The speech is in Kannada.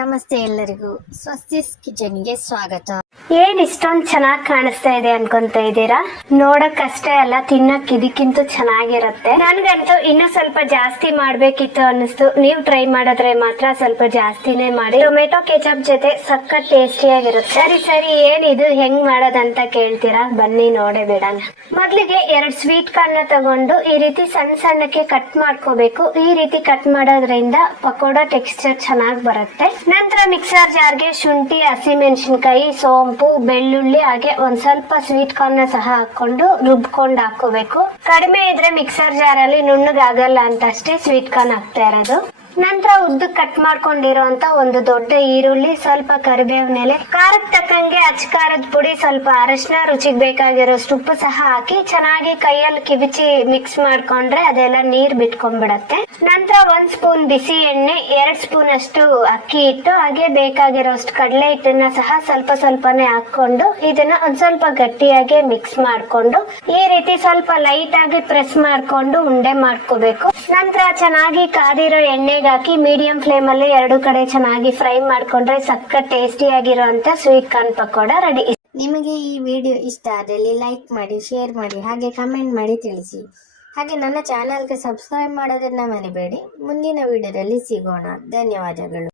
ನಮಸ್ತೆ ಎಲ್ಲರಿಗೂ ಸ್ವಸ್ತಿಸ್ ಕಿಚನ್ಗೆ ಸ್ವಾಗತ. ಏನ್ ಇಷ್ಟೊಂದು ಚೆನ್ನಾಗಿ ಕಾಣಿಸ್ತಾ ಇದೆ ಅನ್ಕೊಂತ ಇದ್ದೀರಾ? ನೋಡಕ್ ಅಷ್ಟೇ ಅಲ್ಲ, ತಿನ್ನಕ್ ಇದಕ್ಕಿಂತ ಚೆನ್ನಾಗಿರುತ್ತೆ. ನನ್ಗಂತೂ ಇನ್ನೂ ಸ್ವಲ್ಪ ಜಾಸ್ತಿ ಮಾಡ್ಬೇಕಿತ್ತು ಅನ್ನಿಸ್ತು. ನೀವು ಟ್ರೈ ಮಾಡಿದ್ರೆ ಮಾತ್ರ ಸ್ವಲ್ಪ ಜಾಸ್ತಿನೇ ಮಾಡಿ. ಟೊಮೆಟೊ ಕೆಚಪ್ ಜೊತೆ ಸಖತ್ ಟೇಸ್ಟಿಯಾಗಿರುತ್ತೆ. ಸರಿ ಏನಿದು ಹೆಂಗ್ ಮಾಡೋದಂತ ಕೇಳ್ತೀರಾ? ಬನ್ನಿ ನೋಡೇ ಬಿಡೋಣ. ಮೊದ್ಲಿಗೆ 2 ಸ್ವೀಟ್ ಕಾರ್ನ್ ತಗೊಂಡು ಈ ರೀತಿ ಸಣ್ಣ ಸಣ್ಣಕ್ಕೆ ಕಟ್ ಮಾಡ್ಕೋಬೇಕು. ಈ ರೀತಿ ಕಟ್ ಮಾಡೋದ್ರಿಂದ ಪಕೋಡ ಟೆಕ್ಸ್ಚರ್ ಚೆನ್ನಾಗಿ ಬರುತ್ತೆ. ನಂತರ ಮಿಕ್ಸರ್ ಜಾರ್ಗೆ ಶುಂಠಿ, ಹಸಿಮೆಣಸಿನಕಾಯಿ, ಸೋಂಪು, ಬೆಳ್ಳುಳ್ಳಿ ಹಾಗೆ ಒಂದ್ ಸ್ವಲ್ಪ ಸ್ವೀಟ್ ಕಾರ್ನ್ ಸಹ ಹಾಕೊಂಡು ರುಬ್ಕೊಂಡು ಹಾಕೋಬೇಕು. ಕಡಿಮೆ ಇದ್ರೆ ಮಿಕ್ಸರ್ ಜಾರ್ ಅಲ್ಲಿ ನುಣ್ಣಗಾಗಲ್ಲ ಅಂತ ಅಷ್ಟೇ ಸ್ವೀಟ್ ಕಾರ್ನ್ ಹಾಕ್ತಾ ಇರೋದು. ನಂತರ ಉದ್ದ ಕಟ್ ಮಾಡ್ಕೊಂಡಿರೋಂತ ಒಂದು ದೊಡ್ಡ ಈರುಳ್ಳಿ, ಸ್ವಲ್ಪ ಕರಿಬೇವಿನ ಎಲೆ, ಖಾರಕ್ಕೆ ತಕ್ಕಂಗೆ ಅಚ್ಚ ಖಾರದ ಪುಡಿ, ಸ್ವಲ್ಪ ಅರಶಿನ, ರುಚಿಗೆ ಬೇಕಾಗಿರೋಷ್ಟು ಉಪ್ಪು ಸಹ ಹಾಕಿ ಚೆನ್ನಾಗಿ ಕೈಯಲ್ಲಿ ಕಿವಿಚಿ ಮಿಕ್ಸ್ ಮಾಡ್ಕೊಂಡ್ರೆ ಅದೆಲ್ಲ ನೀರ್ ಬಿಟ್ಕೊಂಡ್ಬಿಡತ್ತೆ. ನಂತರ 1 ಸ್ಪೂನ್ ಬಿಸಿ ಎಣ್ಣೆ, 2 ಸ್ಪೂನ್ ಅಷ್ಟು ಅಕ್ಕಿ ಹಿಟ್ಟು, ಹಾಗೆ ಬೇಕಾಗಿರೋಷ್ಟು ಕಡಲೆ ಹಿಟ್ಟನ್ನ ಸಹ ಸ್ವಲ್ಪನೇ ಹಾಕೊಂಡು ಇದನ್ನ ಒಂದ್ ಸ್ವಲ್ಪ ಗಟ್ಟಿಯಾಗಿ ಮಿಕ್ಸ್ ಮಾಡ್ಕೊಂಡು ಈ ರೀತಿ ಸ್ವಲ್ಪ ಲೈಟ್ ಆಗಿ ಪ್ರೆಸ್ ಮಾಡ್ಕೊಂಡು ಉಂಡೆ ಮಾಡ್ಕೋಬೇಕು. ನಂತರ ಚೆನ್ನಾಗಿ ಕಾದಿರೋ ಎಣ್ಣೆ ಹಾಕಿ ಮೀಡಿಯಂ ಫ್ಲೇಮ್ ಅಲ್ಲಿ 2 ಕಡೆ ಚೆನ್ನಾಗಿ ಫ್ರೈ ಮಾಡ್ಕೊಂಡ್ರೆ ಸಖತ್ ಟೇಸ್ಟಿ ಆಗಿರುವಂತ ಸ್ವೀಟ್ ಕಾರ್ನ್ ಪಕೋಡ ರೆಡಿ. ನಿಮಗೆ ಈ ವಿಡಿಯೋ ಇಷ್ಟ ಆದಲ್ಲಿ ಲೈಕ್ ಮಾಡಿ, ಶೇರ್ ಮಾಡಿ, ಹಾಗೆ ಕಮೆಂಟ್ ಮಾಡಿ ತಿಳಿಸಿ. ಹಾಗೆ ನನ್ನ ಚಾನೆಲ್ಗೆ ಸಬ್ಸ್ಕ್ರೈಬ್ ಮಾಡೋದನ್ನ ಮರಿಬೇಡಿ. ಮುಂದಿನ ವಿಡಿಯೋದಲ್ಲಿ ಸಿಗೋಣ. ಧನ್ಯವಾದಗಳು.